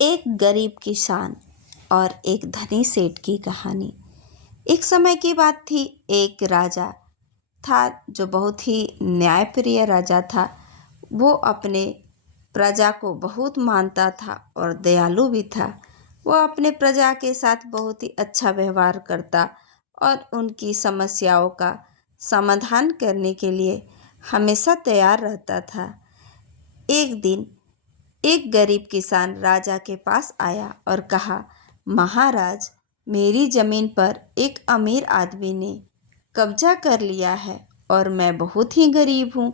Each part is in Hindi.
एक गरीब किसान और एक धनी सेठ की कहानी। एक समय की बात थी। एक राजा था जो बहुत ही न्यायप्रिय राजा था। वो अपने प्रजा को बहुत मानता था और दयालु भी था। वो अपने प्रजा के साथ बहुत ही अच्छा व्यवहार करता और उनकी समस्याओं का समाधान करने के लिए हमेशा तैयार रहता था। एक दिन एक गरीब किसान राजा के पास आया और कहा, महाराज, मेरी जमीन पर एक अमीर आदमी ने कब्जा कर लिया है और मैं बहुत ही गरीब हूँ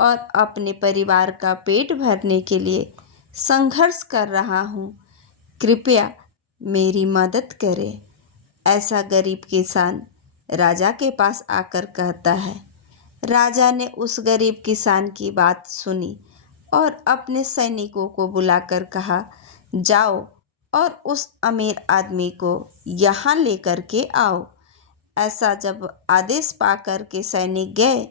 और अपने परिवार का पेट भरने के लिए संघर्ष कर रहा हूँ। कृपया मेरी मदद करें। ऐसा गरीब किसान राजा के पास आकर कहता है। राजा ने उस गरीब किसान की बात सुनी और अपने सैनिकों को बुलाकर कहा, जाओ और उस अमीर आदमी को यहाँ लेकर के आओ। ऐसा जब आदेश पाकर के सैनिक गए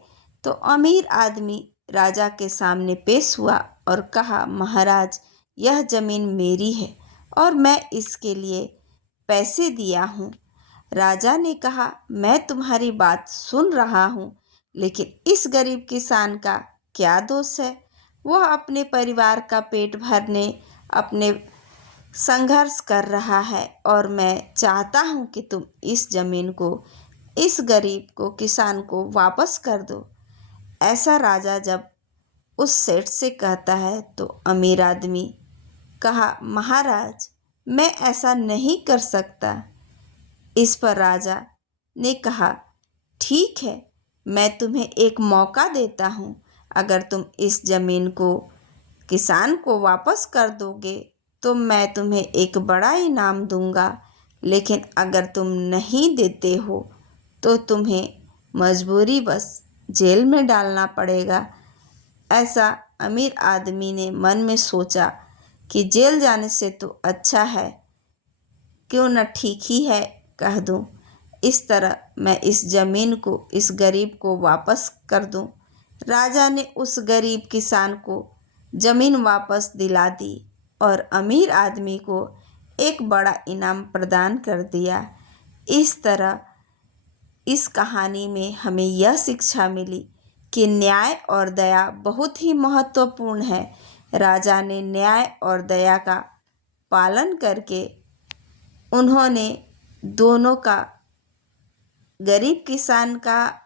तो अमीर आदमी राजा के सामने पेश हुआ और कहा, महाराज, यह ज़मीन मेरी है और मैं इसके लिए पैसे दिया हूँ। राजा ने कहा, मैं तुम्हारी बात सुन रहा हूँ, लेकिन इस गरीब किसान का क्या दोष है? वह अपने परिवार का पेट भरने अपने संघर्ष कर रहा है और मैं चाहता हूँ कि तुम इस ज़मीन को इस गरीब को किसान को वापस कर दो। ऐसा राजा जब उस सेठ से कहता है तो अमीर आदमी कहा, महाराज, मैं ऐसा नहीं कर सकता। इस पर राजा ने कहा, ठीक है, मैं तुम्हें एक मौका देता हूँ। अगर तुम इस ज़मीन को किसान को वापस कर दोगे तो मैं तुम्हें एक बड़ा इनाम दूंगा, लेकिन अगर तुम नहीं देते हो तो तुम्हें मजबूरीवश जेल में डालना पड़ेगा। ऐसा अमीर आदमी ने मन में सोचा कि जेल जाने से तो अच्छा है, क्यों न ठीक ही है कह दूं। इस तरह मैं इस ज़मीन को इस गरीब को वापस कर दूं। राजा ने उस गरीब किसान को ज़मीन वापस दिला दी और अमीर आदमी को एक बड़ा इनाम प्रदान कर दिया। इस तरह इस कहानी में हमें यह शिक्षा मिली कि न्याय और दया बहुत ही महत्वपूर्ण है। राजा ने न्याय और दया का पालन करके उन्होंने दोनों का, गरीब किसान का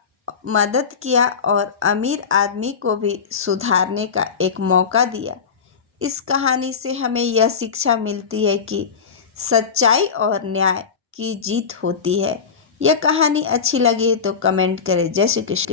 मदद किया और अमीर आदमी को भी सुधारने का एक मौका दिया। इस कहानी से हमें यह शिक्षा मिलती है कि सच्चाई और न्याय की जीत होती है। यह कहानी अच्छी लगी तो कमेंट करें। जय श्री कृष्ण।